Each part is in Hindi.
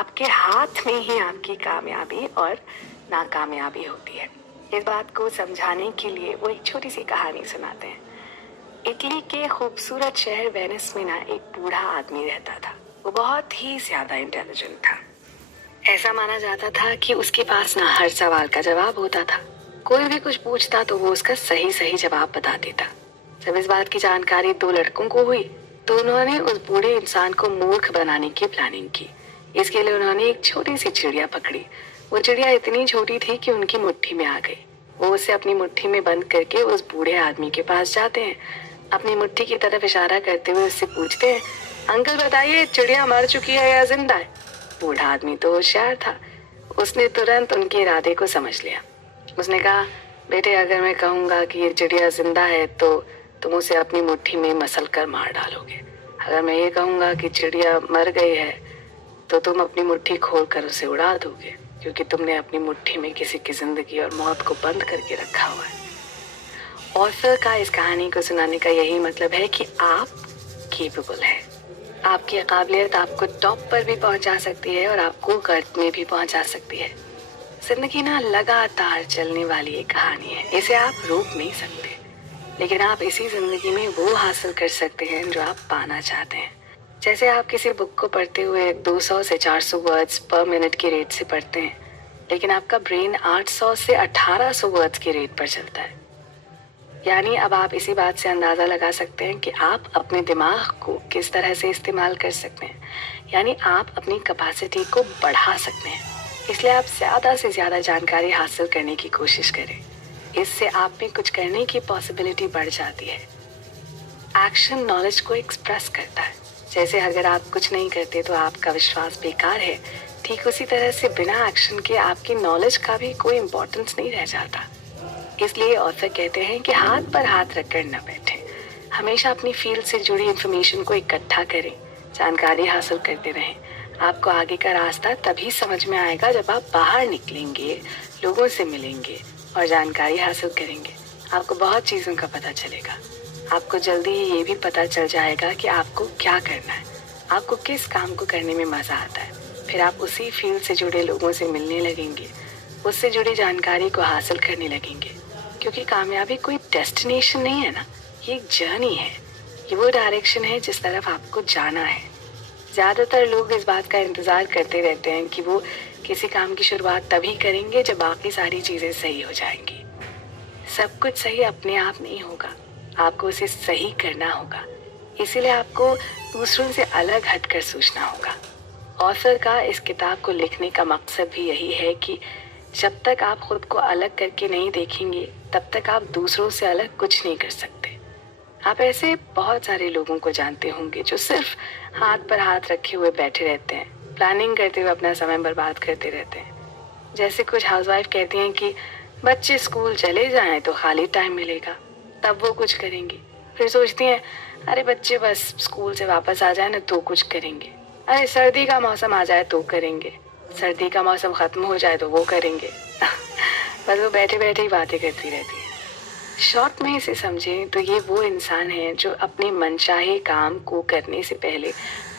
आपके हाथ में ही आपकी कामयाबी और नाकामयाबी होती है। इस बात को समझाने के लिए वो एक छोटी सी कहानी सुनाते हैं। इटली के खूबसूरत शहर वेनिस में ना एक बूढ़ा आदमी रहता था। वो बहुत ही ज्यादा इंटेलिजेंट था। ऐसा माना जाता था कि उसके पास ना हर सवाल का जवाब होता था। कोई भी कुछ पूछता तो वो उसका सही सही जवाब बता देता। जब इस बात की जानकारी दो लड़कों को हुई तो उन्होंने उस बूढ़े इंसान को मूर्ख बनाने की प्लानिंग की। इसके लिए उन्होंने एक छोटी सी चिड़िया पकड़ी। वो चिड़िया इतनी छोटी थी कि उनकी मुट्ठी में आ गई। वो उसे अपनी मुट्ठी में बंद करके उस बूढ़े आदमी के पास जाते हैं। अपनी मुट्ठी की तरफ इशारा करते हुए उससे पूछते हैं, अंकल बताइए, चिड़िया मर चुकी है या जिंदा है? बूढ़ा आदमी तो होशियार था। उसने तुरंत उनके इरादे को समझ लिया। उसने कहा, बेटे, अगर मैं कहूंगा कि ये चिड़िया जिंदा है तो तुम उसे अपनी मुट्ठी में मसल कर मार डालोगे। अगर मैं ये कहूंगा कि चिड़िया मर गई है तो तुम अपनी मुट्ठी खोल कर उसे उड़ा दोगे, क्योंकि तुमने अपनी मुट्ठी में किसी की जिंदगी और मौत को बंद करके रखा हुआ है। ऑथर का इस कहानी को सुनाने का यही मतलब है कि आप केपेबल है। आपकी काबिलियत आपको टॉप पर भी पहुंचा सकती है और आपको गर्त में भी पहुंचा सकती है। जिंदगी ना लगातार चलने वाली एक कहानी है। इसे आप रोक नहीं सकते, लेकिन आप इसी जिंदगी में वो हासिल कर सकते हैं जो आप पाना चाहते हैं। जैसे आप किसी बुक को पढ़ते हुए 200 से 400 वर्ड्स पर मिनट के रेट से पढ़ते हैं, लेकिन आपका ब्रेन 800 से 1800 वर्ड्स के रेट पर चलता है। यानी अब आप इसी बात से अंदाजा लगा सकते हैं कि आप अपने दिमाग को किस तरह से इस्तेमाल कर सकते हैं। यानी आप अपनी कैपेसिटी को बढ़ा सकते हैं। इसलिए आप ज्यादा से ज्यादा जानकारी हासिल करने की कोशिश करें। इससे आप में कुछ करने की पॉसिबिलिटी बढ़ जाती है। एक्शन नॉलेज को एक्सप्रेस करता है। जैसे अगर आप कुछ नहीं करते तो आपका विश्वास बेकार है, ठीक उसी तरह से बिना एक्शन के आपकी नॉलेज का भी कोई इम्पोर्टेंस नहीं रह जाता। इसलिए ऑथर कहते हैं कि हाथ पर हाथ रखकर न बैठें। हमेशा अपनी फील्ड से जुड़ी इंफॉर्मेशन को इकट्ठा करें, जानकारी हासिल करते रहें। आपको आगे का रास्ता तभी समझ में आएगा जब आप बाहर निकलेंगे, लोगों से मिलेंगे और जानकारी हासिल करेंगे। आपको बहुत चीज़ों का पता चलेगा। आपको जल्दी ही ये भी पता चल जाएगा कि आपको क्या करना है, आपको किस काम को करने में मज़ा आता है। फिर आप उसी फील्ड से जुड़े लोगों से मिलने लगेंगे, उससे जुड़ी जानकारी को हासिल करने लगेंगे। क्योंकि कामयाबी कोई डेस्टिनेशन नहीं है ना, ये एक जर्नी है। ये वो डायरेक्शन है जिस तरफ आपको जाना है। ज़्यादातर लोग इस बात का इंतज़ार करते रहते हैं कि वो किसी काम की शुरुआत तभी करेंगे जब बाकी सारी चीज़ें सही हो जाएंगी। सब कुछ सही अपने आप नहीं होगा, आपको उसे सही करना होगा। इसीलिए आपको दूसरों से अलग हटकर सोचना होगा। ऑथर का इस किताब को लिखने का मकसद भी यही है कि जब तक आप खुद को अलग करके नहीं देखेंगे, तब तक आप दूसरों से अलग कुछ नहीं कर सकते। आप ऐसे बहुत सारे लोगों को जानते होंगे जो सिर्फ हाथ पर हाथ रखे हुए बैठे रहते हैं, प्लानिंग करते हुए अपना समय बर्बाद करते रहते हैं। जैसे कुछ हाउसवाइफ कहती हैं कि बच्चे स्कूल चले जाएं तो खाली टाइम मिलेगा, तब वो कुछ करेंगी। फिर सोचती हैं, अरे बच्चे बस स्कूल से वापस आ जाए ना तो कुछ करेंगे। अरे सर्दी का मौसम आ जाए तो करेंगे, सर्दी का मौसम खत्म हो जाए तो वो करेंगे। बस वो बैठे बैठे ही बातें करती रहती है। शॉर्ट में इसे समझें तो ये वो इंसान है जो अपने मनचाहे काम को करने से पहले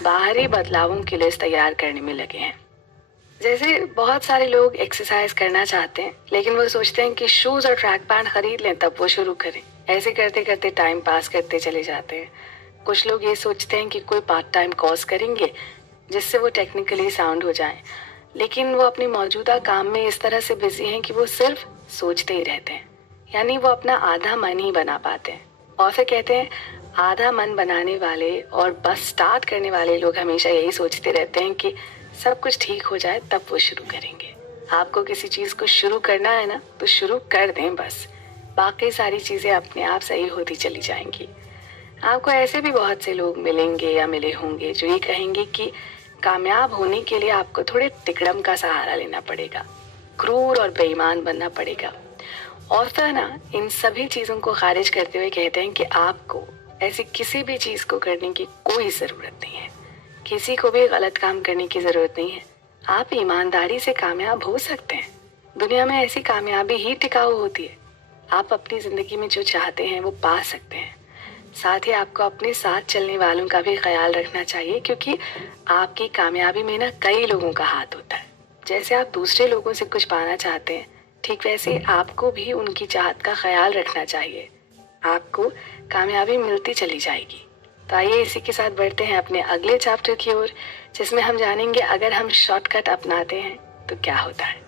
बाहरी बदलावों की लिस्ट तैयार करने में लगे हैं। जैसे बहुत सारे लोग एक्सरसाइज करना चाहते हैं, लेकिन वो सोचते हैं कि शूज और ट्रैक पैंट खरीद लें तब वो शुरू करें। ऐसे करते करते टाइम पास करते चले जाते हैं। कुछ लोग ये सोचते हैं कि कोई पार्ट टाइम कोर्स करेंगे जिससे वो टेक्निकली साउंड हो जाएं, लेकिन वो अपने मौजूदा काम में इस तरह से बिजी हैं कि वो सिर्फ सोचते ही रहते हैं। यानी वो अपना आधा मन ही बना पाते हैं। और फिर कहते हैं, आधा मन बनाने वाले और बस स्टार्ट करने वाले लोग हमेशा यही सोचते रहते हैं कि सब कुछ ठीक हो जाए तब वो शुरू करेंगे। आपको किसी चीज को शुरू करना है ना, तो शुरू कर दें बस, बाकी सारी चीजें अपने आप सही होती चली जाएंगी। आपको ऐसे भी बहुत से लोग मिलेंगे या मिले होंगे जो ये कहेंगे कि कामयाब होने के लिए आपको थोड़े तिकड़म का सहारा लेना पड़ेगा, क्रूर और बेईमान बनना पड़ेगा। ऑथर ना इन सभी चीजों को खारिज करते हुए कहते हैं कि आपको ऐसी किसी भी चीज को करने की कोई जरूरत नहीं है। किसी को भी गलत काम करने की जरूरत नहीं है। आप ईमानदारी से कामयाब हो सकते हैं। दुनिया में ऐसी कामयाबी ही टिकाऊ होती है। आप अपनी जिंदगी में जो चाहते हैं वो पा सकते हैं। साथ ही आपको अपने साथ चलने वालों का भी ख्याल रखना चाहिए, क्योंकि आपकी कामयाबी में ना कई लोगों का हाथ होता है। जैसे आप दूसरे लोगों से कुछ पाना चाहते हैं, ठीक वैसे आपको भी उनकी चाहत का ख्याल रखना चाहिए। आपको कामयाबी मिलती चली जाएगी। तो आइए इसी के साथ बढ़ते हैं अपने अगले चैप्टर की ओर, जिसमें हम जानेंगे अगर हम शॉर्टकट अपनाते हैं तो क्या होता है।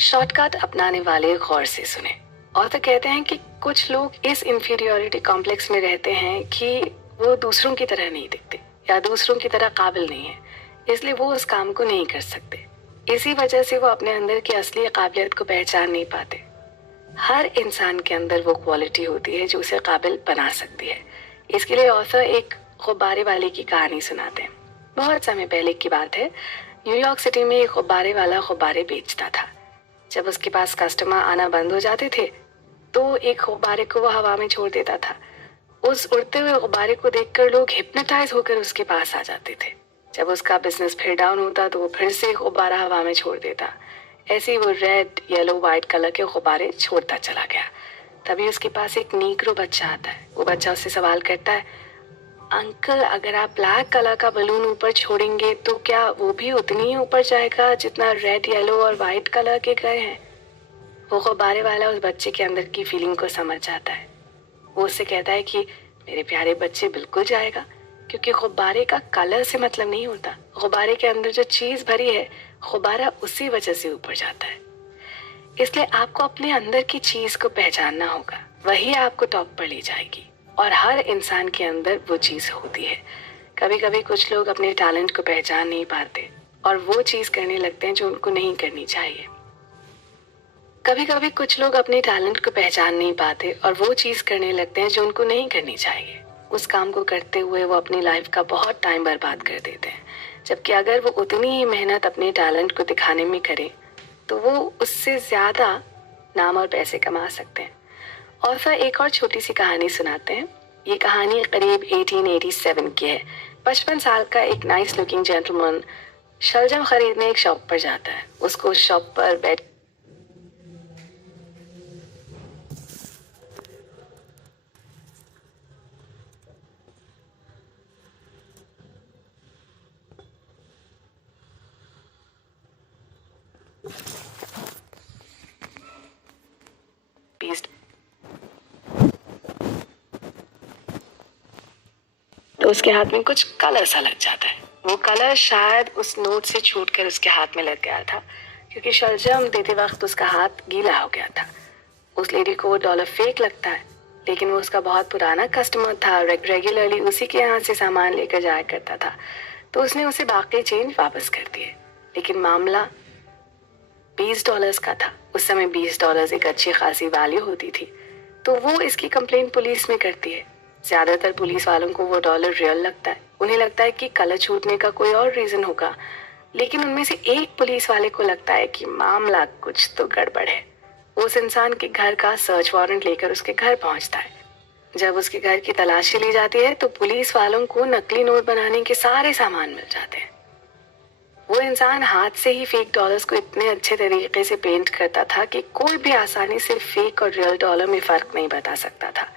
शॉर्टकट अपनाने वाले गौर से सुने। और तो कहते हैं कि कुछ लोग इस इंफीरियोरिटी कॉम्प्लेक्स में रहते हैं कि वो दूसरों की तरह नहीं दिखते या दूसरों की तरह काबिल नहीं है, इसलिए वो उस काम को नहीं कर सकते। इसी वजह से वो अपने अंदर की असली काबिलियत को पहचान नहीं पाते। हर इंसान के अंदर वो क्वालिटी होती है जो उसे काबिल बना सकती है। इसके लिए ऑथर एक गुब्बारे वाले की कहानी सुनाते हैं। बहुत समय पहले की बात है। न्यूयॉर्क सिटी में एक गुब्बारे वाला गुब्बारे बेचता था। जब उसके पास कस्टमर आना बंद हो जाते थे तो एक गुब्बारे को वो हवा में छोड़ देता था। उस उड़ते हुए गुब्बारे को देखकर लोग हिप्नोटाइज होकर उसके पास आ जाते थे। जब उसका बिजनेस फिर डाउन होता तो वो फिर से गुब्बारा हवा में छोड़ देता। ऐसे ही वो रेड, येलो, व्हाइट कलर के गुब्बारे छोड़ता चला गया। तभी उसके पास एक नीग्रो बच्चा आता है। वो बच्चा उससे सवाल करता है, अंकल अगर आप ब्लैक कलर का बलून ऊपर छोड़ेंगे तो क्या वो भी उतनी ही ऊपर जाएगा जितना रेड, येलो और व्हाइट कलर के गए हैं? वो गुब्बारे वाला उस बच्चे के अंदर की फीलिंग को समझ जाता है। वो उससे कहता है कि मेरे प्यारे बच्चे, बिल्कुल जाएगा, क्योंकि गुब्बारे का कलर से मतलब नहीं होता। गुब्बारे के अंदर जो चीज भरी है, गुब्बारा उसी वजह से ऊपर जाता है। इसलिए आपको अपने अंदर की चीज को पहचानना होगा, वही आपको टॉप पर ले जाएगी। और हर इंसान के अंदर वो चीज होती है। कभी कभी कुछ लोग अपने टैलेंट को पहचान नहीं पाते और वो चीज करने लगते हैं जो उनको नहीं करनी चाहिए। कभी कभी कुछ लोग अपने टैलेंट को पहचान नहीं पाते और वो चीज करने लगते हैं जो उनको नहीं करनी चाहिए। उस काम को करते हुए वो अपनी लाइफ का बहुत टाइम बर्बाद कर देते हैं, जबकि अगर वो उतनी ही मेहनत अपने टैलेंट को दिखाने में करें तो वो उससे ज्यादा नाम और पैसे कमा सकते हैं। और फिर एक और छोटी सी कहानी सुनाते हैं। ये कहानी करीब 1887 की है। 55 साल का एक नाइस लुकिंग जेंटलमैन शलजम खरीदने एक शॉप पर जाता है। उसको उस शॉप पर बैठ तो उसके हाथ में कुछ कलर सा लग जाता है। वो कलर शायद उस नोट से छूटकर उसके हाथ में लग गया था, क्योंकि शलजम देते वक्त उसका हाथ गीला हो गया था। उस लेडी को वो डॉलर फेक लगता है, लेकिन वो उसका बहुत पुराना कस्टमर था। रेगुलरली उसी के यहाँ से सामान लेकर जाया करता था। तो उसने उसे बाकी चेंज वापस कर दिए। लेकिन मामला $20 का था। उस समय $20 एक अच्छी खासी वैल्यू होती थी। तो वो इसकी कंप्लेंट पुलिस में करती है। ज्यादातर पुलिस वालों को वो डॉलर रियल लगता है। उन्हें लगता है कि कलर छूटने का कोई और रीजन होगा, लेकिन उनमें से एक पुलिस वाले को लगता है कि मामला कुछ तो गड़बड़ है। वो उस इंसान के घर का सर्च वारंट लेकर उसके घर पहुंचता है। जब उसके घर की तलाशी ली जाती है तो पुलिस वालों को नकली नोट बनाने के सारे सामान मिल जाते हैं। वो इंसान हाथ से ही फेक डॉलर्स को इतने अच्छे तरीके से पेंट करता था कि कोई भी आसानी से फेक और रियल डॉलर में फर्क नहीं बता सकता था।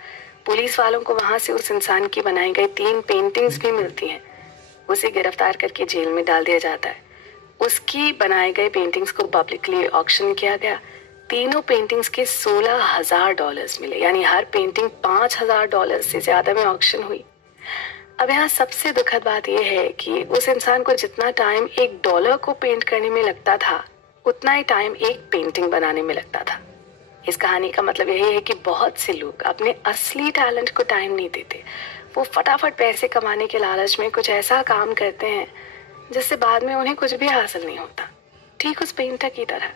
पुलिस वालों को वहां से उस इंसान की बनाई गई 3 पेंटिंग्स भी मिलती हैं। उसे गिरफ्तार करके जेल में डाल दिया जाता है। उसकी बनाई गई पेंटिंग्स को पब्लिकली ऑक्शन किया गया। तीनों पेंटिंग्स के $16,000 मिले, यानी हर पेंटिंग $5,000 से ज्यादा में ऑक्शन हुई। अब यहाँ सबसे दुखद बात यह है कि उस इंसान को जितना टाइम $1 को पेंट करने में लगता था, उतना ही टाइम एक पेंटिंग बनाने में लगता था। इस कहानी का मतलब यही है कि बहुत से लोग अपने असली टैलेंट को टाइम नहीं देते। वो फटाफट पैसे कमाने के लालच में कुछ ऐसा काम करते हैं जिससे बाद में उन्हें कुछ भी हासिल नहीं होता। ठीक उस पेंटर की तरह,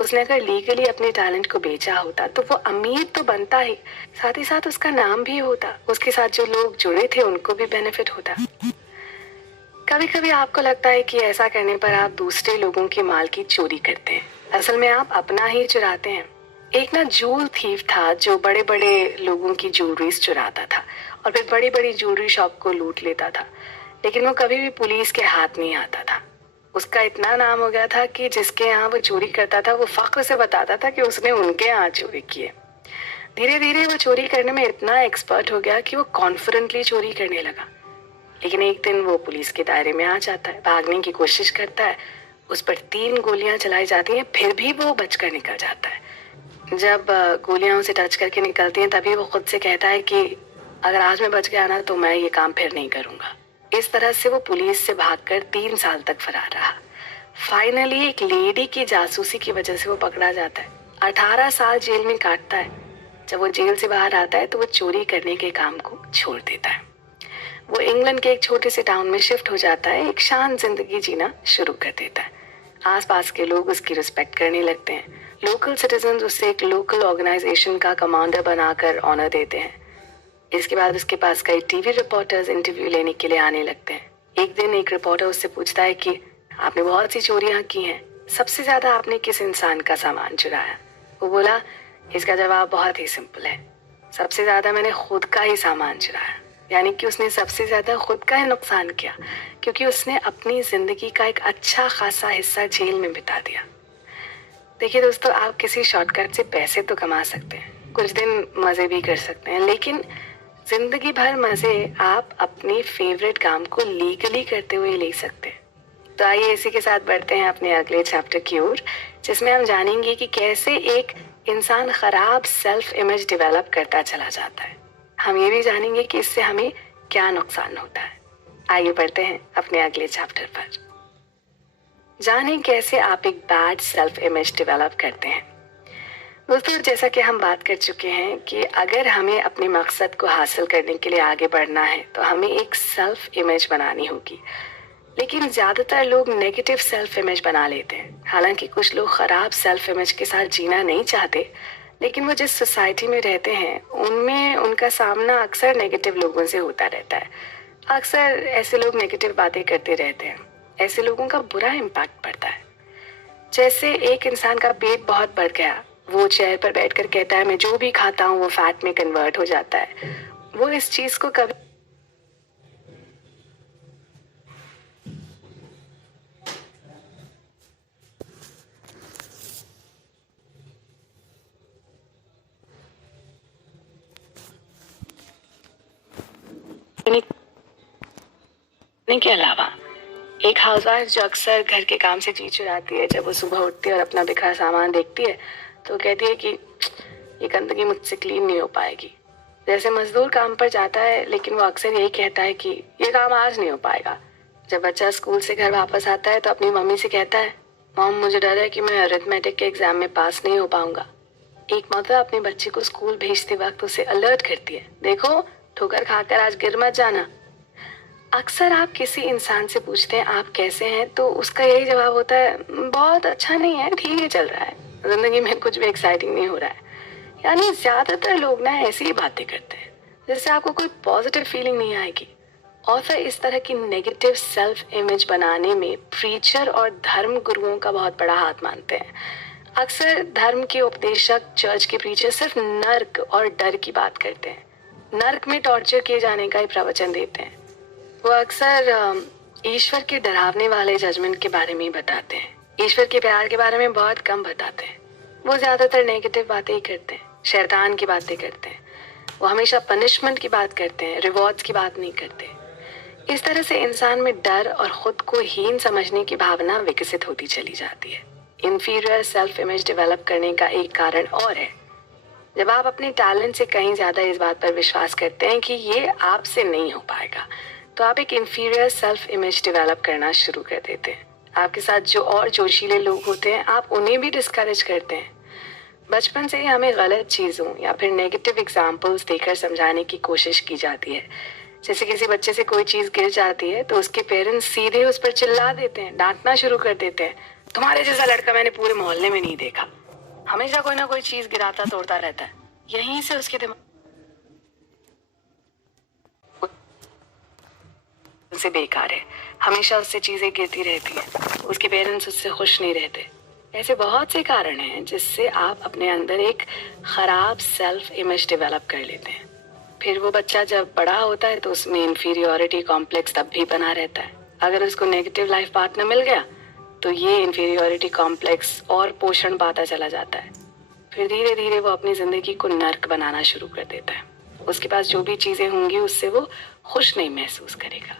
उसने अगर लीगली अपने टैलेंट को बेचा होता तो वो अमीर तो बनता ही, साथ ही साथ उसका नाम भी होता। उसके साथ जो लोग जुड़े थे उनको भी बेनिफिट होता। कभी कभी आपको लगता है कि ऐसा करने पर आप दूसरे लोगों के माल की चोरी करते हैं। असल में आप अपना ही चुराते हैं। एक ना जूल थीफ था जो बड़े बड़े लोगों की ज्वेलरीज चुराता था और फिर बड़ी बड़ी ज्वेलरी शॉप को लूट लेता था, लेकिन वो कभी भी पुलिस के हाथ नहीं आता था। उसका इतना नाम हो गया था कि जिसके यहाँ वो चोरी करता था वो फख्र से बताता था कि उसने उनके यहाँ चोरी की है। धीरे धीरे वो चोरी करने में इतना एक्सपर्ट हो गया कि वो कॉन्फिडेंटली चोरी करने लगा। लेकिन एक दिन वो पुलिस के दायरे में आ जाता है, भागने की कोशिश करता है, उस पर 3 गोलियां चलाई जाती हैं, फिर भी वो बचकर निकल जाता है। जब गोलियां उसे टच करके निकलती हैं तभी वो खुद से कहता है कि अगर आज मैं बच गया ना तो मैं ये काम फिर नहीं करूंगा। इस तरह से वो पुलिस से भागकर 3 साल तक फरार रहा। फाइनली एक लेडी की जासूसी की वजह से वो पकड़ा जाता है, 18 साल जेल में काटता है। जब वो जेल से बाहर आता है तो वो चोरी करने के काम को छोड़ देता है। वो इंग्लैंड के एक छोटे से टाउन में शिफ्ट हो जाता है, एक शांत जिंदगी जीना शुरू कर देता है। आसपास के लोग उसकी रिस्पेक्ट करने लगते हैं। लोकल सिटीजन उसे एक लोकल ऑर्गेनाइजेशन का कमांडर बनाकर ऑनर देते हैं। इसके बाद उसके पास कई टीवी रिपोर्टर्स इंटरव्यू लेने के लिए आने लगते हैं। एक दिन एक रिपोर्टर उससे पूछता है कि आपने बहुत सी चोरियां की हैं, सबसे ज्यादा आपने किस इंसान का सामान चुराया? वो बोला, इसका जवाब बहुत ही सिंपल है, सबसे ज्यादा मैंने खुद का ही सामान चुराया। यानी कि उसने सबसे ज्यादा खुद का ही नुकसान किया, क्योंकि उसने अपनी जिंदगी का एक अच्छा खासा हिस्सा जेल में बिता दिया। देखिए दोस्तों, आप किसी शॉर्टकट से पैसे तो कमा सकते हैं, कुछ दिन मजे भी कर सकते हैं, लेकिन जिंदगी भर मजे आप अपनी फेवरेट काम को लीगली करते हुए ले सकते हैं। तो आइए इसी के साथ बढ़ते हैं अपने अगले चैप्टर की ओर, जिसमें हम जानेंगे कि कैसे एक इंसान खराब सेल्फ इमेज डेवलप करता चला जाता है। हम ये भी जानेंगे कि इससे हमें क्या नुकसान होता है। आइए बढ़ते हैं अपने अगले चैप्टर पर। जानें कैसे आप एक बैड सेल्फ इमेज डेवलप करते हैं। दोस्तों, जैसा कि हम बात कर चुके हैं कि अगर हमें अपने मकसद को हासिल करने के लिए आगे बढ़ना है तो हमें एक सेल्फ इमेज बनानी होगी। लेकिन ज्यादातर लोग नेगेटिव सेल्फ इमेज बना लेते हैं। हालांकि कुछ लोग खराब सेल्फ इमेज के साथ जीना नहीं चाहते, लेकिन वो जिस सोसाइटी में रहते हैं उनमें उनका सामना अक्सर नेगेटिव लोगों से होता रहता है। अक्सर ऐसे लोग नेगेटिव बातें करते रहते हैं, ऐसे लोगों का बुरा इम्पैक्ट पड़ता है। जैसे एक इंसान का पेट बहुत बढ़ गया, वो चेयर पर बैठकर कहता है मैं जो भी खाता हूँ वो फैट में कन्वर्ट हो जाता है। वो इस चीज को कभी के अलावा एक हाउसवाइफ जो अक्सर घर के काम से जी चुराती है, जब वो सुबह उठती है और अपना बिखरा सामान देखती है तो कहती है कि ये गंदगी मुझसे क्लीन नहीं हो पाएगी। जैसे मजदूर काम पर जाता है, लेकिन वो अक्सर यही कहता है कि ये काम आज नहीं हो पाएगा। जब बच्चा स्कूल से घर वापस आता है तो अपनी मम्मी से कहता है, मॉम मुझे डर है कि मैं अरिथमेटिक के एग्जाम में पास नहीं हो पाऊंगा। एक मदर अपने बच्चे को स्कूल भेजते वक्त उसे अलर्ट करती है, देखो ठोकर खाकर आज गिर मत जाना। अक्सर आप किसी इंसान से पूछते हैं आप कैसे हैं, तो उसका यही जवाब होता है बहुत अच्छा नहीं है, ठीक है चल रहा है, जिंदगी में कुछ भी एक्साइटिंग नहीं हो रहा है। यानी ज्यादातर लोग ना ऐसी ही बातें करते हैं जिससे आपको कोई पॉजिटिव फीलिंग नहीं आएगी। और फिर इस तरह की नेगेटिव सेल्फ इमेज बनाने में प्रीचर और धर्म गुरुओं का बहुत बड़ा हाथ मानते हैं। अक्सर धर्म के उपदेशक, चर्च के प्रीचर सिर्फ नर्क और डर की बात करते हैं, नर्क में टॉर्चर किए जाने का ही प्रवचन देते हैं। वो अक्सर ईश्वर के डरावने वाले जजमेंट के बारे में ही बताते हैं, ईश्वर के प्यार के बारे में बहुत कम बताते हैं। वो ज्यादातर नेगेटिव बातें ही करते हैं, शैतान की बातें करते हैं। वो हमेशा पनिशमेंट की बात करते हैं, रिवॉर्ड्स की बात नहीं करते। इस तरह से इंसान में डर और खुद को हीन समझने की भावना विकसित होती चली जाती है। इंफीरियर सेल्फ इमेज डेवलप करने का एक कारण और है, जब आप अपने टैलेंट से कहीं ज्यादा इस बात पर विश्वास करते हैं कि ये आपसे नहीं हो पाएगा, तो आप एक इंफीरियर सेल्फ इमेज डेवलप करना शुरू कर देते हैं। आपके साथ जो और जोशीले लोग होते हैं, आप उन्हें भी डिस्करेज करते हैं। बचपन से ही हमें गलत चीजों या फिर नेगेटिव एग्जाम्पल्स देकर समझाने की कोशिश की जाती है। जैसे किसी बच्चे से कोई चीज गिर जाती है तो उसके पेरेंट्स सीधे उस पर चिल्ला देते हैं, डांटना शुरू कर देते हैं, तुम्हारे जैसा लड़का मैंने पूरे मोहल्ले में नहीं देखा, हमेशा कोई ना कोई चीज गिराता तोड़ता रहता है। यहीं से उसके दिमाग से बेकार है, हमेशा उससे चीजें गिरती रहती है, उसके पेरेंट्स उससे खुश नहीं रहते। ऐसे बहुत से कारण हैं जिससे आप अपने अंदर एक खराब सेल्फ इमेज डेवलप कर लेते हैं। फिर वो बच्चा जब बड़ा होता है तो उसमें इंफीरियोरिटी कॉम्प्लेक्स तब भी बना रहता है। अगर उसको नेगेटिव लाइफ पार्टनर मिल गया तो ये इंफीरियोरिटी कॉम्प्लेक्स और पोषण पाता चला जाता है। फिर धीरे धीरे वो अपनी ज़िंदगी को नर्क बनाना शुरू कर देता है। उसके पास जो भी चीज़ें होंगी उससे वो खुश नहीं महसूस करेगा।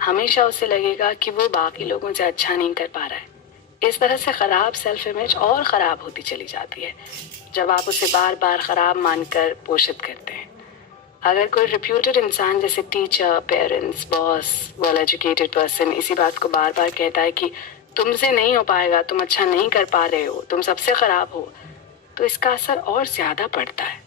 हमेशा उसे लगेगा कि वो बाकी लोगों से अच्छा नहीं कर पा रहा है। इस तरह से ख़राब सेल्फ इमेज और ख़राब होती चली जाती है जब आप उसे बार बार ख़राब मानकर पोषित करते हैं। अगर कोई रिप्यूटेड इंसान जैसे teacher, parents, boss, well educated person इसी बात को बार बार कहता है कि तुमसे नहीं हो पाएगा, तुम अच्छा नहीं कर पा रहे हो, तुम सबसे ख़राब हो, तो इसका असर और ज़्यादा पड़ता है।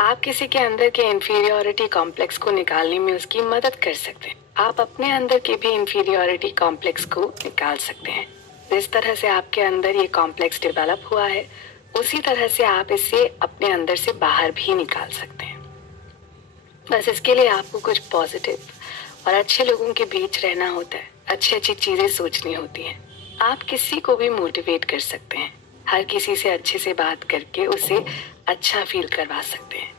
आप किसी के अंदर के इंफीरियरिटी कॉम्प्लेक्स को निकालने में उसकी मदद कर सकते हैं। आप अपने अंदर के भी इंफीरियरिटी कॉम्प्लेक्स को निकाल सकते हैं। जिस तरह से आपके अंदर ये कॉम्प्लेक्स डेवलप हुआ है उसी तरह से आप इसे अपने अंदर से बाहर भी निकाल सकते हैं। बस इसके लिए आपको कुछ पॉजिटिव और अच्छे लोगों के बीच रहना होता है, अच्छी अच्छी चीज़ें सोचनी होती हैं। आप किसी को भी मोटिवेट कर सकते हैं, हर किसी से अच्छे से बात करके उसे अच्छा फील करवा सकते हैं।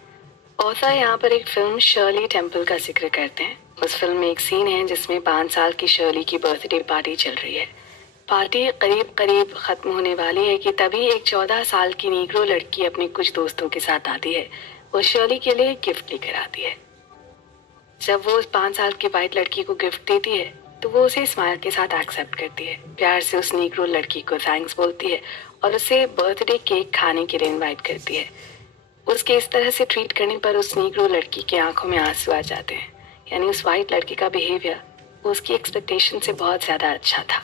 ऑथर यहाँ पर एक फिल्म शर्ली टेम्पल का जिक्र करते हैं। उस फिल्म में एक सीन है जिसमें 5 साल की शर्ली की बर्थडे पार्टी चल रही है। पार्टी करीब करीब खत्म होने वाली है कि तभी एक 14 साल की नीग्रो लड़की अपने कुछ दोस्तों के साथ आती है। वो शर्ली के लिए गिफ्ट लेकर आती है। जब वो 5 साल की वाइट लड़की को गिफ्ट देती है तो वो उसे स्माइल के साथ एक्सेप्ट करती है, प्यार से उस नीग्रो लड़की को थैंक्स बोलती है और उसे बर्थडे केक खाने के लिए इन्वाइट करती है। उसके इस तरह से ट्रीट करने पर उस नीग्रो लड़की की आंखों में आंसू आ जाते हैं। यानी उस वाइट लड़की का बिहेवियर उसकी एक्सपेक्टेशन से बहुत ज़्यादा अच्छा था।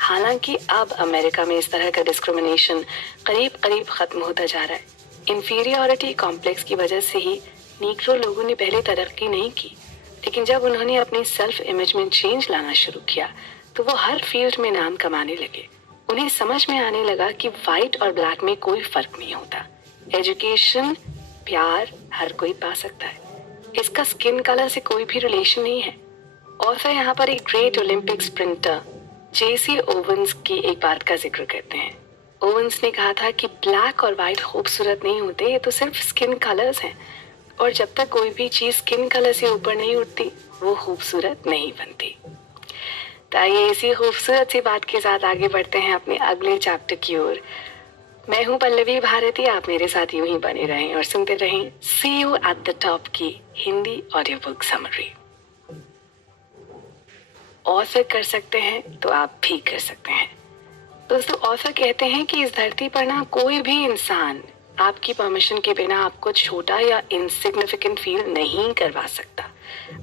हालांकि अब अमेरिका में इस तरह का डिस्क्रिमिनेशन करीब करीब ख़त्म होता जा रहा है। इंफीरियरिटी कॉम्प्लेक्स की वजह से ही नीग्रो लोगों ने पहले तरक्की नहीं की, लेकिन जब उन्होंने अपनी सेल्फ इमेज में चेंज लाना शुरू किया तो वो हर फील्ड में नाम कमाने लगे। उन्हें समझ में आने लगा कि वाइट और ब्लैक में कोई फ़र्क नहीं होता। एजुकेशन, प्यार हर कोई पा सकता है, इसका स्किन कलर से कोई भी रिलेशन नहीं है। ऑथर यहाँ पर एक great Olympic sprinter Jesse Owens की एक बात का जिक्र करते हैं। ओवेंस ने कहा था कि ब्लैक और वाइट खूबसूरत नहीं होते, ये तो सिर्फ स्किन कलर्स हैं, और जब तक कोई भी चीज़ स्किन कलर से ऊपर नहीं उठती वो खूबसूरत नहीं बनती। तो आइए इसी खूबसूरत सी बात के साथ आगे बढ़ते हैं अपने अगले चैप्टर की ओर। मैं हूं पल्लवी भारती, आप मेरे साथ यूं ही बने रहें और सुनते रहें सी यू एट द टॉप की Hindi audio book summary. Author कर सकते हैं तो आप भी कर सकते हैं। दोस्तों, ऑथर कहते हैं कि इस धरती पर ना कोई भी इंसान आपकी परमिशन के बिना आपको छोटा या इनसिग्निफिकेंट फील नहीं करवा सकता।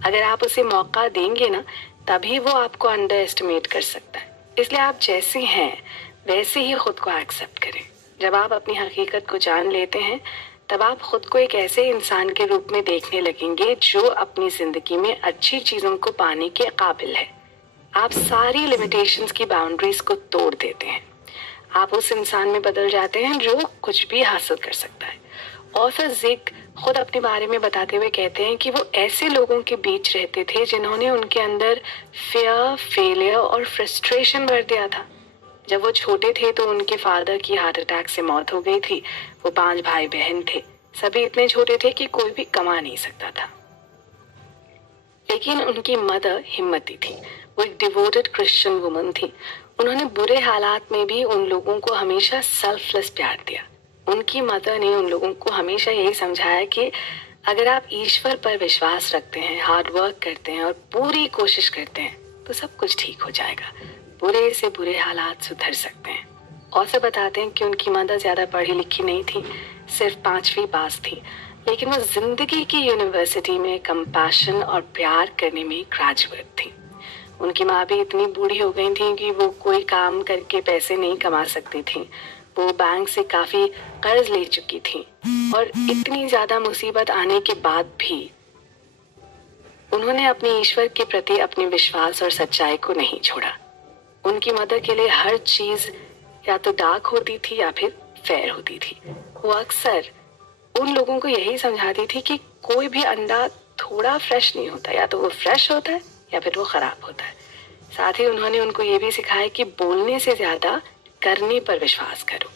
अगर आप उसे मौका देंगे ना तभी वो आपको अंडर एस्टिमेट कर सकता है। इसलिए आप जैसे हैं वैसे ही खुद को एक्सेप्ट करें। जब आप अपनी हकीकत को जान लेते हैं तब आप खुद को एक ऐसे इंसान के रूप में देखने लगेंगे जो अपनी जिंदगी में अच्छी चीजों को पाने के काबिल है। आप सारी लिमिटेशंस की बाउंड्रीज को तोड़ देते हैं। आप उस इंसान में बदल जाते हैं जो कुछ भी हासिल कर सकता है। ऑथर जिक खुद अपने बारे में बताते हुए कहते हैं कि वो ऐसे लोगों के बीच रहते थे जिन्होंने उनके अंदर फियर, फेलियर और फ्रस्ट्रेशन भर दिया था। जब वो छोटे थे तो उनके फादर की हार्ट अटैक से मौत हो गई थी। वो 5 भाई बहन थे, सभी इतने छोटे थे कि कोई भी कमा नहीं सकता था, लेकिन उनकी मदर हिम्मती थी। वो एक डिवोटेड क्रिश्चियन वुमन थी। उन्होंने बुरे हालात में भी उन लोगों को हमेशा सेल्फलेस प्यार दिया। उनकी मदर ने उन लोगों को हमेशा यही समझाया कि अगर आप ईश्वर पर विश्वास रखते हैं, हार्ड वर्क करते हैं और पूरी कोशिश करते हैं तो सब कुछ ठीक हो जाएगा। बुरे से बुरे हालात सुधर सकते हैं। ऑथर बताते हैं कि उनकी मदर ज़्यादा पढ़ी लिखी नहीं थी, सिर्फ 5वीं पास थी, लेकिन वो जिंदगी की यूनिवर्सिटी में कंपैशन और प्यार करने में ग्रेजुएट थी। उनकी माँ भी इतनी बूढ़ी हो गई थी कि वो कोई काम करके पैसे नहीं कमा सकती थी। वो बैंक से काफ़ी कर्ज ले चुकी थी और इतनी ज़्यादा मुसीबत आने के बाद भी उन्होंने अपने ईश्वर के प्रति अपने विश्वास और सच्चाई को नहीं छोड़ा। उनकी मदर के लिए हर चीज़ या तो डार्क होती थी या फिर फेयर होती थी। वो अक्सर उन लोगों को यही समझाती थी कि कोई भी अंडा थोड़ा फ्रेश नहीं होता, या तो वो फ्रेश होता है या फिर वो ख़राब होता है। साथ ही उन्होंने उनको ये भी सिखाया कि बोलने से ज़्यादा करने पर विश्वास करो।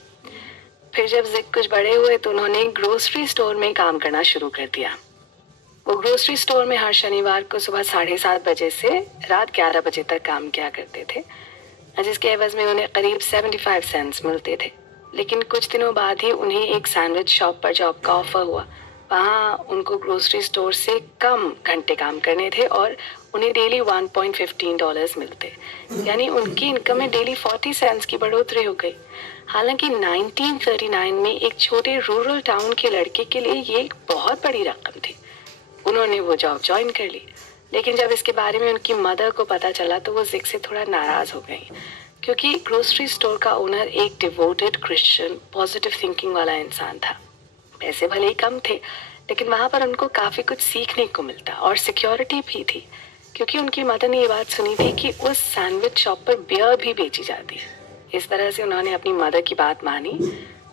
फिर जब जिक कुछ बड़े हुए तो उन्होंने ग्रोसरी स्टोर में काम करना शुरू कर दिया। वो ग्रोसरी स्टोर में हर शनिवार को सुबह 7:30 बजे से रात 11 बजे तक काम किया करते थे, जिसके एवज में उन्हें करीब 75 सेंट्स मिलते थे। लेकिन कुछ दिनों बाद ही उन्हें एक सैंडविच शॉप पर जॉब का ऑफर हुआ। वहाँ उनको ग्रोसरी स्टोर से कम घंटे काम करने थे और उन्हें डेली $1.15 मिलते, यानी उनकी इनकम में डेली 40 सेंट्स की बढ़ोतरी हो गई। हालांकि 1939 में एक छोटे रूरल टाउन के लड़के के लिए ये एक बहुत बड़ी रकम थी। उन्होंने वो जॉब ज्वाइन कर ली, लेकिन जब इसके बारे में उनकी मदर को पता चला तो वो जिग से थोड़ा नाराज हो गई, क्योंकि ग्रोसरी स्टोर का ओनर एक डिवोटेड क्रिश्चियन पॉजिटिव थिंकिंग वाला इंसान था। पैसे भले ही कम थे, लेकिन वहां पर उनको काफी कुछ सीखने को मिलता और सिक्योरिटी भी थी, क्योंकि उनकी मदर ने ये बात सुनी थी कि उस सैंडविच शॉप पर बियर भी बेची जाती है। इस तरह से उन्होंने अपनी मदर की बात मानी।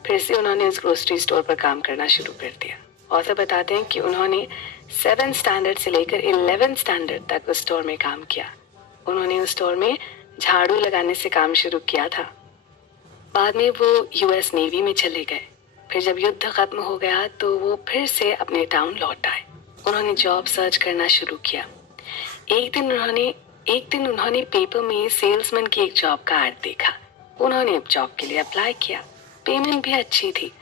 फिर से उन्होंने उस ग्रोसरी स्टोर पर काम करना शुरू कर दिया। ऑथर बताते हैं कि उन्होंने 7 स्टैंडर्ड से लेकर 11 स्टैंडर्ड तक उस स्टोर में काम किया। उन्होंने उस स्टोर में झाड़ू लगाने से काम शुरू किया था। बाद में वो यूएस नेवी में चले गए। फिर जब युद्ध खत्म हो गया तो वो फिर से अपने टाउन लौट आए। उन्होंने जॉब सर्च करना शुरू किया। एक दिन उन्होंने पेपर में सेल्समैन की एक जॉब का ऐड देखा। उन्होंने जॉब के लिए अप्लाई किया। पेमेंट भी अच्छी थी।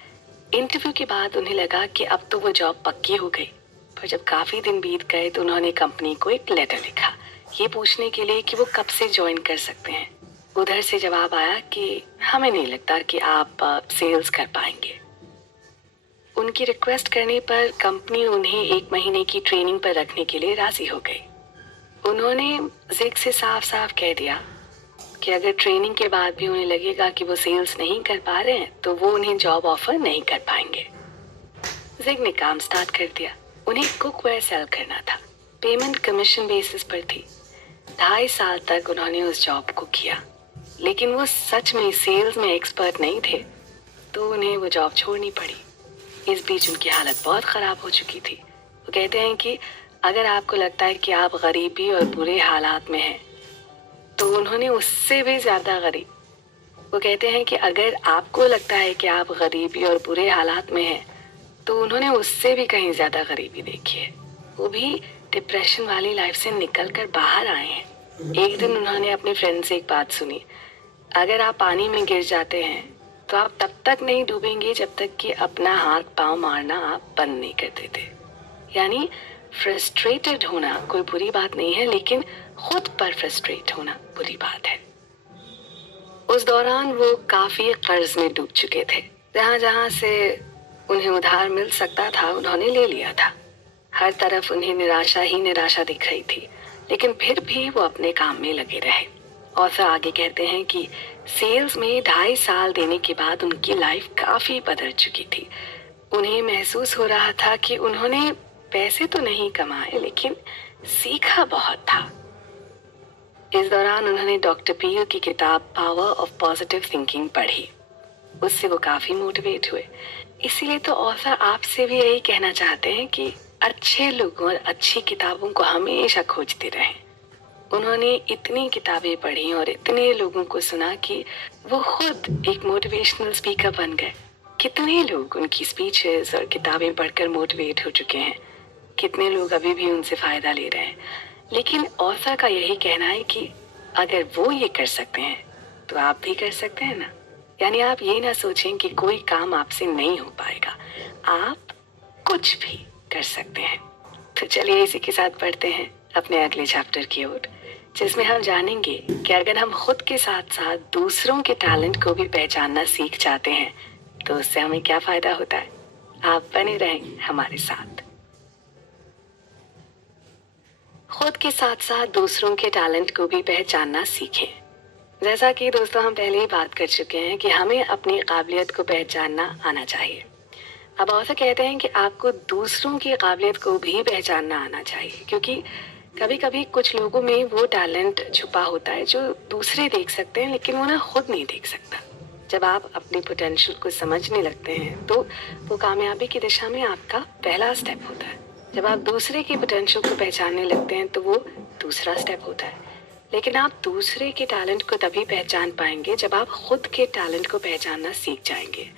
इंटरव्यू के बाद उन्हें लगा कि अब तो वो जॉब पक्की हो गई। पर जब काफी दिन बीत गए तो उन्होंने कंपनी को एक लेटर लिखा, ये पूछने के लिए कि वो कब से ज्वाइन कर सकते हैं। उधर से जवाब आया कि हमें नहीं लगता कि आप सेल्स कर पाएंगे। उनकी रिक्वेस्ट करने पर कंपनी उन्हें 1 महीने की ट्रेनिंग पर रखने के लिए राजी हो गई। उन्होंने जिग से साफ साफ कह दिया कि अगर ट्रेनिंग के बाद भी उन्हें लगेगा कि वो सेल्स नहीं कर पा रहे हैं तो वो उन्हें जॉब ऑफर नहीं कर पाएंगे। जिग ने काम स्टार्ट कर दिया। उन्हें कुकवेयर सेल करना था। पेमेंट कमीशन बेसिस पर थी। 2.5 साल तक उन्होंने उस जॉब को किया, लेकिन वो सच में सेल्स में एक्सपर्ट नहीं थे, तो उन्हें वो जॉब छोड़नी पड़ी। इस बीच उनकी हालत बहुत ख़राब हो चुकी थी। वो कहते हैं कि अगर आपको लगता है कि आप गरीबी और बुरे हालात में हैं, तो उन्होंने उससे भी ज़्यादा गरीब। वो कहते हैं कि अगर आपको लगता है कि आप गरीबी और बुरे हालात में हैं, तो उन्होंने उससे भी कहीं ज़्यादा गरीबी देखी है। वो भी डिप्रेशन वाली लाइफ से निकल कर बाहर आए हैं। एक दिन उन्होंने अपने फ्रेंड से एक बात सुनी, अगर आप पानी में गिर जाते हैं तो आप तब तक नहीं डूबेंगे जब तक कि अपना हाथ पांव मारना आप बंद नहीं कर देते। यानी फ्रस्ट्रेटेड होना कोई बुरी बात नहीं है, लेकिन खुद पर फ्रस्ट्रेट होना बुरी बात है। उस दौरान वो काफी कर्ज में डूब चुके थे। जहां जहां से उन्हें उधार मिल सकता था उन्होंने ले लिया था। हर तरफ उन्हें निराशा ही निराशा दिख रही थी, लेकिन फिर भी वो अपने काम में लगे रहे। और फिर आगे कहते हैं कि सेल्स में 2.5 साल देने के बाद उनकी लाइफ काफी बदल चुकी थी। उन्हें महसूस हो रहा था कि उन्होंने पैसे तो नहीं कमाए, लेकिन सीखा बहुत था। इस दौरान उन्होंने डॉक्टर पील की किताब पावर ऑफ पॉजिटिव थिंकिंग पढ़ी। उससे वो काफी मोटिवेट हुए। इसीलिए तो ऑथर आपसे भी यही कहना चाहते हैं कि अच्छे लोगों और अच्छी किताबों को हमेशा खोजते रहें। उन्होंने इतनी किताबें पढ़ी और इतने लोगों को सुना कि वो खुद एक मोटिवेशनल स्पीकर बन गए। कितने लोग उनकी स्पीचेस और किताबें पढ़कर मोटिवेट हो चुके हैं, कितने लोग अभी भी उनसे फायदा ले रहे हैं। लेकिन ऑथर का यही कहना है कि अगर वो ये कर सकते हैं तो आप भी कर सकते हैं ना। यानी आप ये ना सोचें कि कोई काम आपसे नहीं हो पाएगा, आप कुछ भी कर सकते हैं। तो चलिए इसी के साथ बढ़ते हैं अपने अगले चैप्टर की ओर, जिसमें हम जानेंगे कि अगर हम खुद के साथ साथ दूसरों के टैलेंट को भी पहचानना सीख जाते हैं तो उससे हमें क्या फायदा होता है। आप बने रहें हमारे साथ। खुद के साथ साथ दूसरों के टैलेंट को भी पहचानना सीखें। जैसा कि दोस्तों हम पहले ही बात कर चुके हैं कि हमें अपनी काबिलियत को पहचानना आना चाहिए। अब ऑथर कहते हैं कि आपको दूसरों की काबिलियत को भी पहचानना आना चाहिए, क्योंकि कभी कभी कुछ लोगों में वो टैलेंट छुपा होता है जो दूसरे देख सकते हैं, लेकिन वो ना खुद नहीं देख सकता। जब आप अपनी पोटेंशियल को समझने लगते हैं तो वो कामयाबी की दिशा में आपका पहला स्टेप होता है। जब आप दूसरे की पोटेंशियल को पहचानने लगते हैं तो वो दूसरा स्टेप होता है। लेकिन आप दूसरे के टैलेंट को तभी पहचान पाएंगे जब आप खुद के टैलेंट को पहचानना सीख जाएंगे,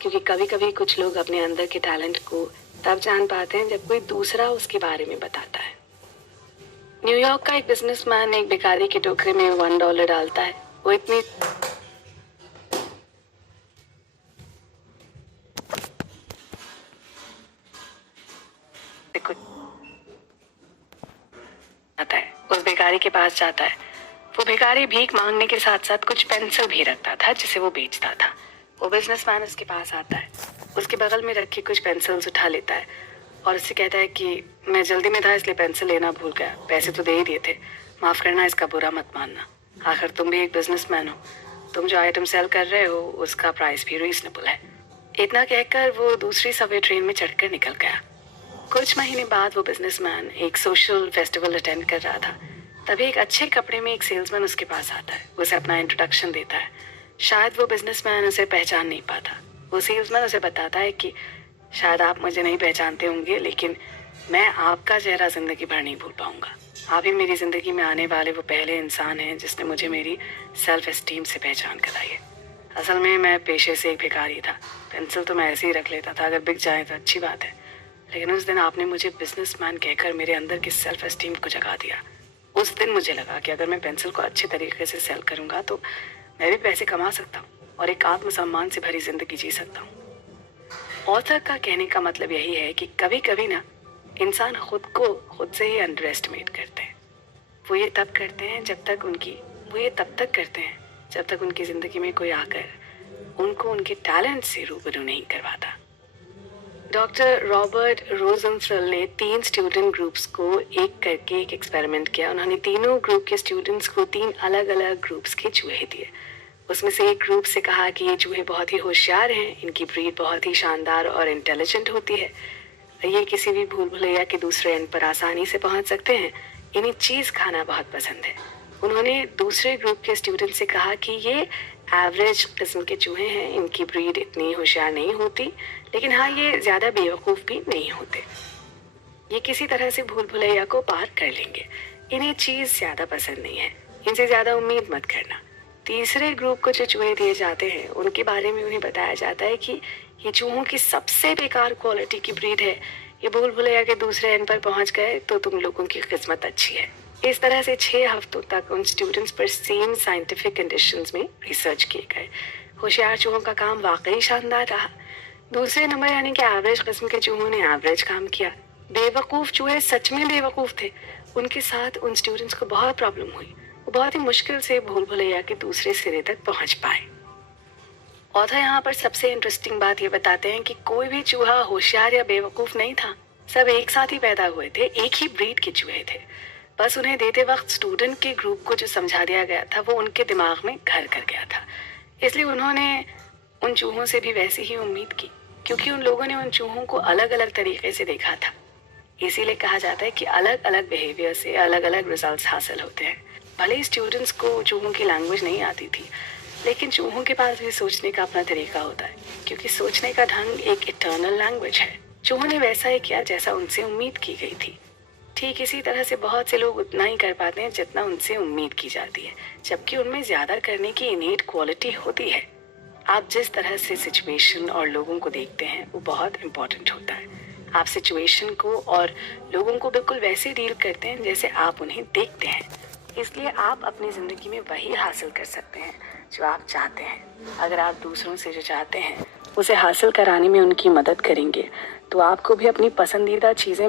क्योंकि कभी कभी कुछ लोग अपने अंदर के टैलेंट को तब जान पाते हैं जब कोई दूसरा उसके बारे में बताता है। न्यूयॉर्क का एक बिजनेसमैन एक भिखारी के टोकरे में $1 डालता है। वो इतनी भिखारी के पास जाता है। वो भिखारी भीख मांगने के साथ साथ कुछ पेंसिल भी रखता था जिसे वो बेचता था। वो बिजनेसमैन उसके पास आता है, उसके बगल में रखी कुछ पेंसिल्स उठा लेता है और उससे कहता है कि मैं जल्दी में था इसलिए पेंसिल लेना भूल गया, पैसे तो दे ही दिए थे, माफ़ करना, इसका बुरा मत मानना। आखिर तुम भी एक बिजनेसमैन हो, तुम जो आइटम सेल कर रहे हो उसका प्राइस भी रीजनेबल है। इतना कहकर वो दूसरी सबवे ट्रेन में चढ़कर निकल गया। कुछ महीने बाद वो बिजनेसमैन एक सोशल फेस्टिवल अटेंड कर रहा था। तभी एक अच्छे कपड़े में एक सेल्समैन उसके पास आता है, उसे अपना इंट्रोडक्शन देता है। शायद वो बिजनेसमैन उसे पहचान नहीं पाता। वो सेल्समैन उसे बताता है कि शायद आप मुझे नहीं पहचानते होंगे, लेकिन मैं आपका चेहरा जिंदगी भर नहीं भूल पाऊंगा। आप ही मेरी ज़िंदगी में आने वाले वो पहले इंसान हैं जिसने मुझे मेरी सेल्फ एस्टीम से पहचान कराई है। असल में मैं पेशे से एक भिखारी था, पेंसिल तो मैं ऐसे ही रख लेता था, अगर बिक जाए तो अच्छी बात है, लेकिन उस दिन आपने मुझे बिजनेसमैन कहकर मेरे अंदर की सेल्फ एस्टीम को जगा दिया। उस दिन मुझे लगा कि अगर मैं पेंसिल को अच्छे तरीके से सेल करूँगा तो मैं भी पैसे कमा सकता हूँ और एक आत्मसम्मान से भरी ज़िंदगी जी सकता हूँ। ऑथर का कहने का मतलब यही है कि कभी कभी ना इंसान खुद को खुद से ही अंडर एस्टिमेट करते हैं। वो ये तब तक करते हैं जब तक उनकी ज़िंदगी में कोई आकर उनको उनके टैलेंट से रूबरू नहीं करवाता। डॉक्टर रॉबर्ट रोजेंथल ने 3 स्टूडेंट ग्रुप्स को एक करके एक एक्सपेरिमेंट किया। उन्होंने तीनों ग्रुप के स्टूडेंट्स को 3 अलग अलग ग्रुप्स के चूहे दिए। उसमें से एक ग्रुप से कहा कि ये चूहे बहुत ही होशियार हैं, इनकी ब्रीड बहुत ही शानदार और इंटेलिजेंट होती है, ये किसी भी भूल भुलैया के दूसरे एंड पर आसानी से पहुंच सकते हैं, इन्हें चीज़ खाना बहुत पसंद है। उन्होंने दूसरे ग्रुप के स्टूडेंट से कहा कि ये एवरेज किस्म के चूहे हैं, इनकी ब्रीड इतनी होशियार नहीं होती, लेकिन हाँ ये ज़्यादा बेवकूफ़ भी नहीं होते, ये किसी तरह से भूल भुलैया को पार कर लेंगे, इन्हें चीज़ ज़्यादा पसंद नहीं है, इनसे ज़्यादा उम्मीद मत करना। तीसरे ग्रुप को जो चूहे दिए जाते हैं उनके बारे में उन्हें बताया जाता है कि ये चूहों की सबसे बेकार क्वालिटी की ब्रीड है, ये भूल भुलैया के दूसरे एंड पर पहुंच गए तो तुम लोगों की किस्मत अच्छी है। इस तरह से 6 हफ्तों तक उन स्टूडेंट्स पर सेम साइंटिफिक कंडीशंस में रिसर्च किए गए। होशियार चूहों का काम वाकई शानदार रहा। दूसरे नंबर यानी कि एवरेज किस्म के चूहों ने एवरेज काम किया। बेवकूफ़ चूहे सच में बेवकूफ़ थे, उनके साथ उन स्टूडेंट्स को बहुत प्रॉब्लम हुई, वो बहुत ही मुश्किल से भूल भुलैया के दूसरे सिरे तक पहुंच पाए। ऑथर यहाँ पर सबसे इंटरेस्टिंग बात ये बताते हैं कि कोई भी चूहा होशियार या बेवकूफ़ नहीं था, सब एक साथ ही पैदा हुए थे, एक ही ब्रीड के चूहे थे। बस उन्हें देते वक्त स्टूडेंट के ग्रुप को जो समझा दिया गया था वो उनके दिमाग में घर कर गया था, इसलिए उन्होंने उन चूहों से भी वैसी ही उम्मीद की, क्योंकि उन लोगों ने उन चूहों को अलग अलग तरीके से देखा था। इसीलिए कहा जाता है कि अलग अलग बिहेवियर से अलग अलग रिजल्ट्स हासिल होते हैं। भले ही स्टूडेंट्स को चूहों की लैंग्वेज नहीं आती थी, लेकिन चूहों के पास भी सोचने का अपना तरीका होता है, क्योंकि सोचने का ढंग एक इटर्नल लैंग्वेज है। चूहों ने वैसा ही किया जैसा उनसे उम्मीद की गई थी। ठीक इसी तरह से बहुत से लोग उतना ही कर पाते हैं जितना उनसे उम्मीद की जाती है, जबकि उनमें ज़्यादा करने की इनेट क्वालिटी होती है। आप जिस तरह से सिचुएशन और लोगों को देखते हैं वो बहुत इम्पोर्टेंट होता है। आप सिचुएशन को और लोगों को बिल्कुल वैसे डील करते हैं जैसे आप उन्हें देखते हैं, इसलिए आप अपनी ज़िंदगी में वही हासिल कर सकते हैं जो आप चाहते हैं। अगर आप दूसरों से जो चाहते हैं उसे हासिल कराने में उनकी मदद करेंगे तो आपको भी अपनी पसंदीदा चीज़ें